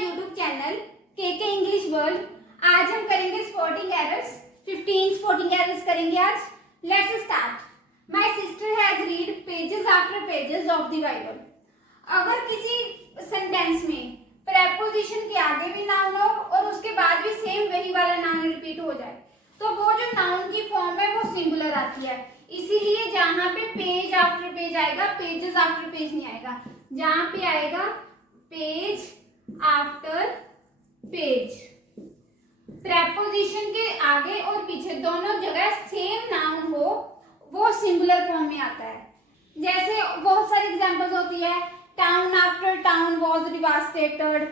YouTube channel के English world. आज हम करेंगे स्पोर्टिंग एरर्स, 15 स्पोर्टिंग एरर्स करेंगे आज। Let's start. My sister has read pages after pages of the Bible. अगर किसी सेंटेंस में प्रेपोजिशन के आगे भी नाउन हो और उसके बाद भी सेम वही वाला नाउन रिपीट हो जाए तो वो जो नाउन की फॉर्म है वो सिंगुलर आती है। इसीलिए जहां पे पेज आफ्टर पेज आएगा, पेजेस आफ्टर पेज नहीं आएगा। जहां पे आएगा पेज आफ्टर पेज, प्रेपोजिशन के आगे और पीछे दोनों जगह सेम नाउन हो वो सिंगुलर फॉर्म में आता है। जैसे बहुत सारी एग्जांपल्स होती है, town after town was devastated,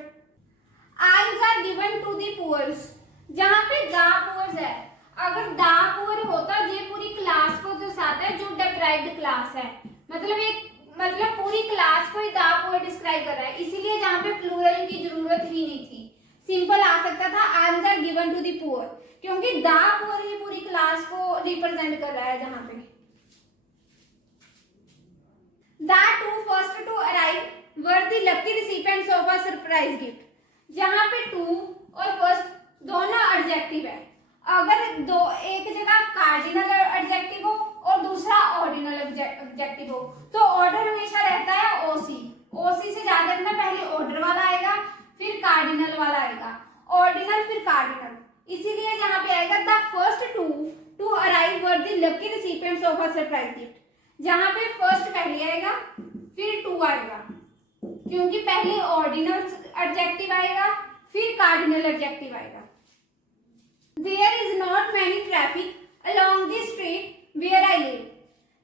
alms are given to the poors. जहां पे द पुअर्स है, अगर द पुअर होता ये पूरी क्लास को दर्शाता है जो डिप्राइव्ड क्लास है, मतलब पूरी क्लास को ही द पुअर डिस्क्राइब कर रहा है। इसीलिए जहां पे प्लूरल की जरूरत ही नहीं थी, सिंपल आ सकता था alms are given to the poor, क्योंकि द पुअर ही पूरी क्लास को रिप्रेजेंट कर रहा है। जहां पे the two first to arrive were the lucky recipients of a surprise gift। जहां पे टू और फर्स्ट दोनों एडजेक्टिव है। अगर दो एक जगह कार्डिनल एडजेक्टिव हो और दूसरा ऑर्डिनल एडजेक्टिव हो तो ऑर्डर हमेशा रहता है ओसी। ओसी से याद रखना, पहले ऑर्डर वाला आएगा फिर कार्डिनल वाला आएगा, ऑर्डिनल फिर कार्डिनल। इसीलिए जहां पे आएगा the first to to arrive were the lucky recipients of a surprise gift. जहां पे फर्स्ट पहले आएगा फिर टू आएगा, क्योंकि पहले ऑर्डिनल एडजेक्टिव आएगा फिर कार्डिनल एडजेक्टिव आएगा। There is not many traffic along the street where I live।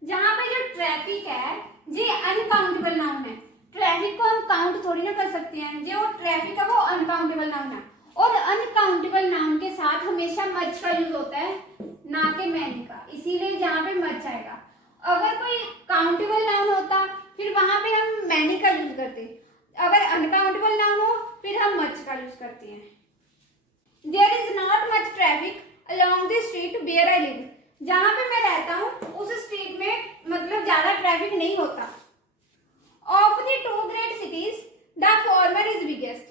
जहां पे जो ट्रैफिक है ये अनकाउंटेबल नाउन है। ट्रैफिक को हम काउंट थोड़ी ना कर सकते हैं, जो ट्रैफिक है वो अनकाउंटेबल नाउन है। और अनकाउंटेबल नाउन के साथ हमेशा मच का यूज होता है, ना कि मैनी का, इसीलिए जहां पे मच आएगा। अगर कोई काउंटेबल नाउन होता फिर वहां पे हम मैनी का यूज करते, अगर अनकाउंटेबल नाउन हो फिर हम मच का यूज करते हैं। There is not much traffic along the street where I live। जहां पे मैं रहता हूँ उस स्ट्रीट में मतलब ज्यादा ट्रैफिक नहीं होता। Of the two great cities, the former is biggest।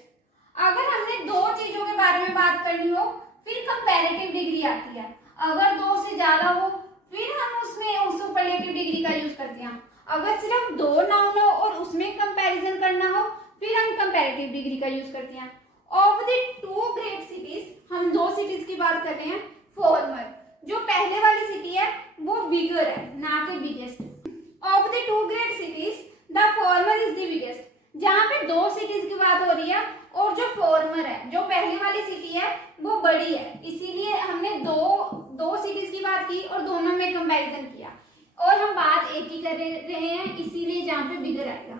अगर हमने दो चीजों के बारे में बात करनी हो फिर कंपैरेटिव डिग्री आती है। अगर दो से ज्यादा हो फिर हम उसमें उस सुपरलेटिव डिग्री का यूज करते हैं। अगर सिर्फ दो नाउन हो और उसमें कंपैरिजन करना हो फिर हम कंपैरेटिव डिग्री का यूज करते हैं। Of the two great cities, हम दो सिटीज की बात कर रहे हैं। फॉर्मर, जो पहले वाली सिटी है वो बिगर है ना कि biggest. Of the two great cities the former is the biggest. जहां पे दो सिटीज की बात हो रही है और जो फॉर्मर है, जो पहले वाली सिटी है वो बड़ी है, इसीलिए हमने दो सिटीज की बात की और दोनों में कंपैरिजन किया। और हम बात एक ही कर रहे हैं, इसीलिए जहां पे बिगर आएगा,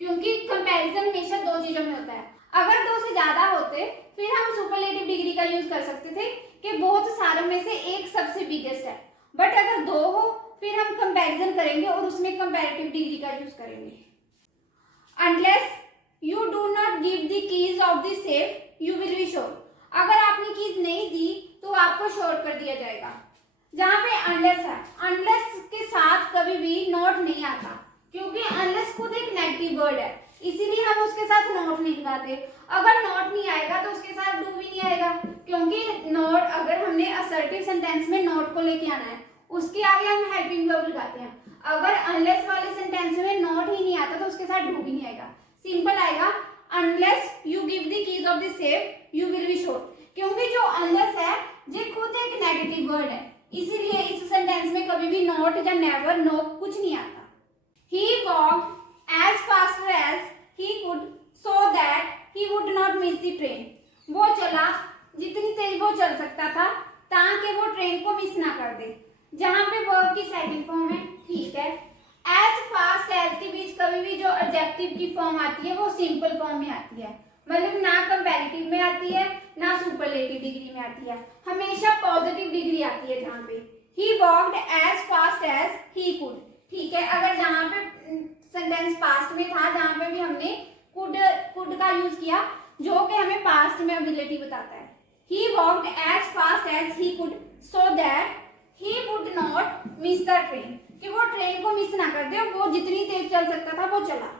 क्योंकि कंपैरिजन हमेशा दो चीजों में होता है। अगर दो से ज्यादा होते फिर हम सुपरलेटिव डिग्री का यूज कर सकते थे कि बहुत सारों में से एक सबसे बिगेस्ट है। बट अगर दो हो फिर हम कंपैरिजन करेंगे और उसमें कंपैरेटिव डिग्री का यूज करेंगे। Unless you do not give the keys of the safe, you will be sure। अगर आपने कीज नहीं दी तो आपको श्योर कर दिया जाएगा। जहां पे अनलेस है, अनलेस के साथ कभी भी नॉट नहीं आता, क्योंकि अनलेस खुद एक नेगेटिव वर्ड है, इसीलिए हम उसके साथ नॉट नहीं लगाते। अगर नॉट नहीं आएगा तो उसके साथ डू भी नहीं आएगा, क्योंकि नॉट अगर हमने असर्टिव सेंटेंस में नॉट को लेके आना है उसके आगे हम हेल्पिंग वर्ब लगाते हैं। अगर अनलेस वाले सेंटेंस में नॉट ही नहीं आता तो उसके साथ डू भी नहीं आएगा, सिंपल आएगा unless you give the keys of the safe you will be sure. क्योंकि जो अनलेस है ये खुद एक नेगेटिव वर्ड है, इसीलिए इस सेंटेंस में कभी भी नॉट या नेवर नो कुछ नहीं आता। He walked as fast as he could so that he would not miss the train। वो चला जितनी तेज वो चल सकता था ताकि वो ट्रेन को मिस ना कर दे। जहां पे वर्ब की सेकंड फॉर्म है, ठीक है। एज फास्ट एज के बीच कभी भी जो एडजेक्टिव की फॉर्म आती है वो सिंपल फॉर्म में आती है, मतलब ना कंपैरेटिव में आती है ना सुपरलेटिव डिग्री में आती है, हमेशा पॉजिटिव डिग्री आती है। जहां पे he walked as fast as he could, ठीक है। अगर जहां पे सेंटेंस पास्ट में था जहां पे भी हमने कुड का यूज किया जो कि हमें पास्ट में एबिलिटी बताता है। He walked as fast as he could so that he would not miss the train, कि वो ट्रेन को मिस ना कर दे, वो जितनी तेज चल सकता था वो चला।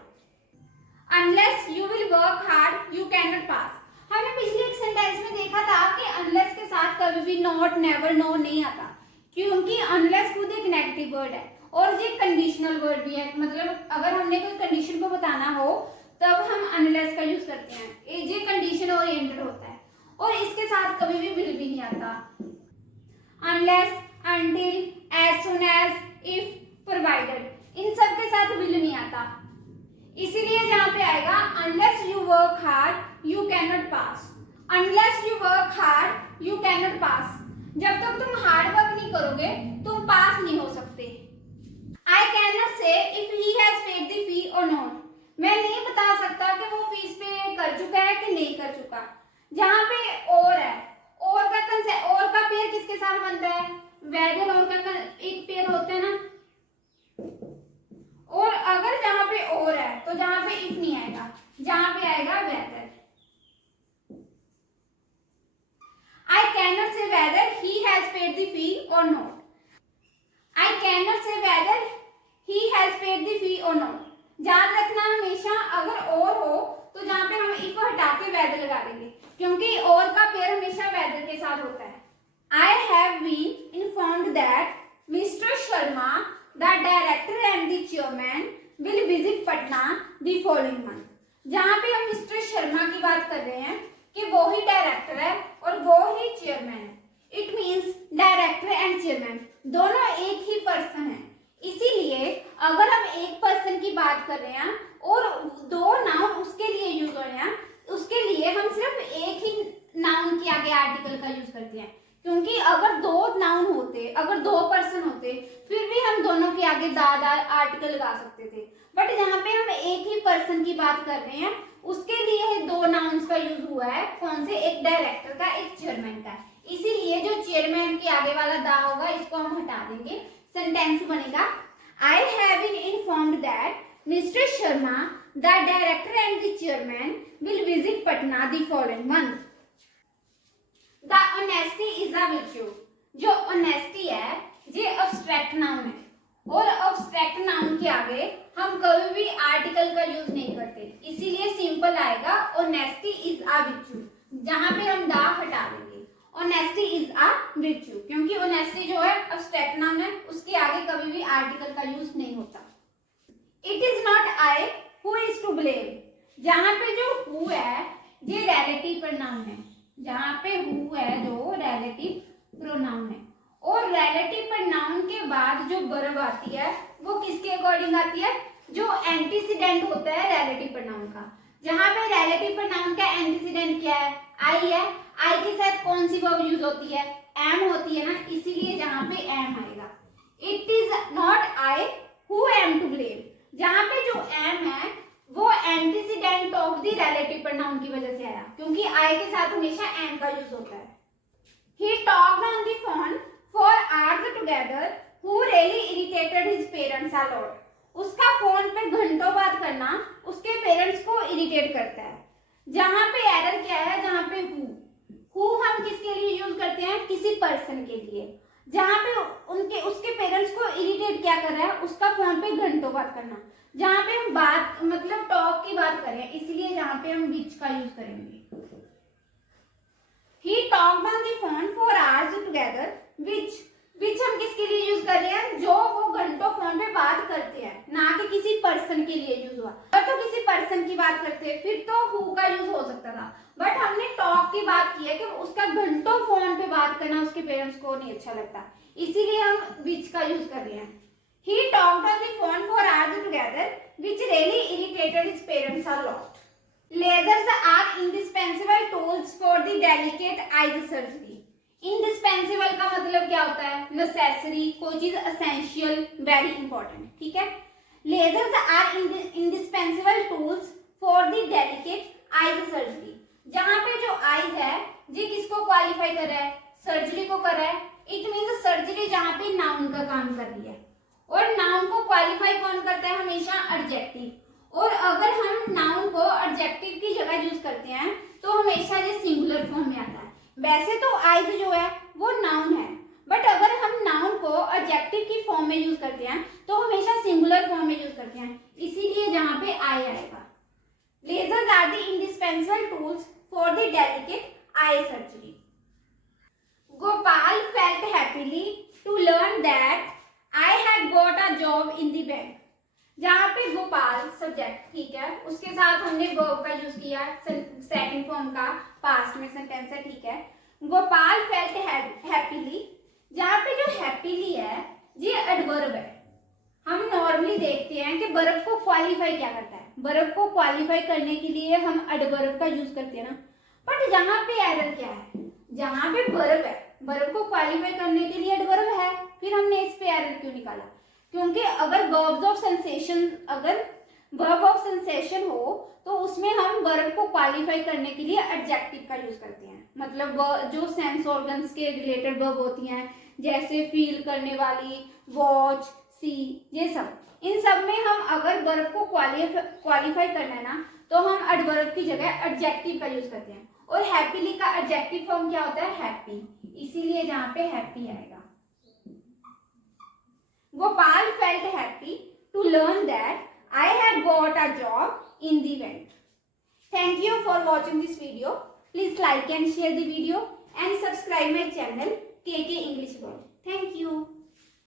Unless you will work hard you can not pass. हमने पिछले एक सेंटेंस में देखा था कि अनलेस के साथ कभी भी नॉट, नेवर, नो नहीं आता, क्योंकि अनलेस खुद एक नेगेटिव वर्ड है और ये कंडीशनल वर्ड भी है। मतलब अगर हमने कोई कंडीशन को बताना हो तब हम अनलेस का यूज करते हैं। ये कंडीशन ओरिएंटेड होता है और इसके साथ कभी भी विल भी नहीं आता। Unless, until, as soon as, if, provided, इन सब के साथ विल नहीं आता। इसीलिए जहां पे आएगा unless you work hard you cannot pass, unless you work hard you cannot pass। जब तक तुम हार्ड वर्क नहीं करोगे तुम पास नहीं हो सकते। I cannot say if he has paid the fee or not। मैं नहीं बता सकता कि वो फीस पे कर चुका है कि नहीं कर चुका। जहां पे और है, और का पेयर किसके साथ बनता है? वेदर और का एक पेयर होता है ना। और अगर जहां पे और है तो जहां पे इफ नहीं आएगा, जहां पे आएगा weather. I cannot say whether he has paid the fee or not। I cannot say whether he has paid the fee or not। याद रखना हमेशा अगर और हो तो जहां पे हम इफ हटा के वेदर लगा देंगे, क्योंकि और का पेयर हमेशा वेदर के साथ होता है। I have been informed that Mr. Sharma, the director and the chairman, will visit Patna the following month। जहां पे हम मिस्टर शर्मा की बात कर रहे हैं कि वो ही डायरेक्टर है और वो ही चेयरमैन है। It means director and chairman दोनों एक ही पर्सन है। इसीलिए अगर हम एक पर्सन की बात कर रहे हैं और दो नाउन उसके लिए यूज हो रहे हैं, उसके लिए हम सिर्फ एक ही नाउन के आगे आर्टिकल का यूज करते हैं, क्योंकि अगर दो नाउन होते, अगर दो पर्सन होते, फिर भी हम दोनों के आगे दादा आर्टिकल लगा सकते थे। बट जहाँ पे हम एक ही पर्सन की बात कर रहे हैं उसके लिए दो नाउन्स का यूज हुआ है। कौन से? एक डायरेक्टर का, एक चेयरमैन का। इसीलिए जो चेयरमैन के आगे वाला दा होगा इसको हम हटा देंगे। सेंटेंस बनेगा I have been informed that Mr. Sharma, the director and the chairman, will visit Patna the following month। The honesty is a virtue। जो honesty है ये abstract noun है और abstract noun के आगे हम कभी भी आर्टिकल का यूज नहीं करते, इसीलिए सिंपल आएगा honesty is a virtue। जहां पे हम दा हटा देंगे, honesty is a virtue, क्योंकि honesty जो है abstract noun है, उसके आगे कभी भी आर्टिकल का यूज नहीं होता। It is not I who is to blame। जहां पे जो who है ये relative pronoun है, जहां पे who है जो relative pronoun है और relative pronoun के बाद जो verb आती है वो किसके अकॉर्डिंग आती है? जो एंटीसीडेंट होता है relative pronoun का। जहां पे relative pronoun का एंटीसीडेंट क्या है? I है। I के साथ कौन सी वर्ब यूज होती है? am होती है ना, इसीलिए जहां पे am आएगा। It is not I who am to blame। जहां पे जो am है वो antecedent of the relative pronoun की वजह से आया, क्योंकि I के साथ हमेशा am का यूज होता है। He talked on the phone for hours together, who really irritated his parents a lot। उसका फोन पे घंटों बात करना उसके पेरेंट्स को इरिटेट करता है। जहां पे एरर क्या है? जहां पे हु हम किसके लिए यूज करते हैं? किसी पर्सन के लिए। जहां पे उसके पेरेंट्स को इरिटेट क्या कर रहा है? उसका फोन पे घंटों बात करना। जहां पे हम बात मतलब टॉक की बात करें, इसलिए जहां पे हम विच का यूज करेंगे। He talked on the phone for hours together, which हम किसके लिए यूज कर रहे हैं? जो वो घंटों फोन पे बात करते हैं, ना कि किसी पर्सन के लिए यूज हुआ। अगर तो किसी पर्सन की बात करते फिर तो हु का यूज हो सकता था, बट हमने टॉक की बात की है कि उसका घंटों फोन पे बात करना उसके पेरेंट्स को नहीं अच्छा लगता, इसीलिए हम which का यूज कर रहे हैं। He talked on the phone for hours together, which really irritated his parents a lot। Lasers are indispensable tools for the delicate eyes surgery। indispensable का मतलब क्या होता है? necessary, कोई चीज essential, very important, ठीक है। lasers are indispensable tools for the delicate eyes surgery। जहां पे जो eyes है ये किसको क्वालिफाई कर रहा है? सर्जरी को कर रहा है। इट मीन्स सर्जरी जहां पे नाउन का काम कर रही है और नाउन को क्वालिफाई कौन करता है? हमेशा एडजेक्टिव। और अगर हम नाउन को एडजेक्टिव की जगह यूज करते हैं तो हमेशा ये सिंगुलर फॉर्म में आता है। वैसे तो आइज जो है वो नाउन है, बट अगर हम नाउन को एडजेक्टिव की फॉर्म में यूज करते हैं तो हमेशा सिंगुलर फॉर्म में यूज करते हैं, इसीलिए जहां पे आई आएगा। Lasers are the indispensable tools for the delicate eye surgery. Gopal felt happily to learn that I had got a job in the bank. जहाँ पे गोपाल सब्जेक्ट, ठीक है, उसके साथ हमने वर्ब का यूज किया, सेकंड फॉर्म का पास्ट में सेंटेंस है, ठीक है। गोपाल फेल्ट हैप्पीली, जहाँ पे जो हैप्पीली है ये एडवर्ब है। हम नॉर्मली देखते हैं कि वर्ब को क्वालिफाई क्या करता है, वर्ब को क्वालिफाई करने के लिए हम एडवर्ब का यूज करते हैं ना, बट यहाँ पे एरर क्या है, जहाँ पे वर्ब है, वर्ब को क्वालिफाई करने के लिए एडवर्ब है, फिर हमने इस पे एरर क्यों निकाला? क्योंकि अगर वर्ब्स ऑफ सेंसेशन, अगर वर्ब ऑफ सेंसेशन हो तो उसमें हम वर्ब को क्वालिफाई करने के लिए एडजेक्टिव का यूज करते हैं। मतलब जो सेंस ऑर्गन्स के रिलेटेड वर्ब होती हैं, जैसे फील करने वाली, वॉच, सी, ये सब, इन सब में हम अगर वर्ब को क्वालिफाई करना है ना, तो हम एडवर्ब की जगह एडजेक्टिव का यूज करते हैं। और हैप्पीली का एडजेक्टिव फॉर्म क्या होता है? हैप्पी, इसीलिए जहाँ पे हैप्पी आएगा। Gopal felt happy to learn that I had got a job in the bank. Thank you for watching this video. Please like and share the video and subscribe my channel KK English World. Thank you.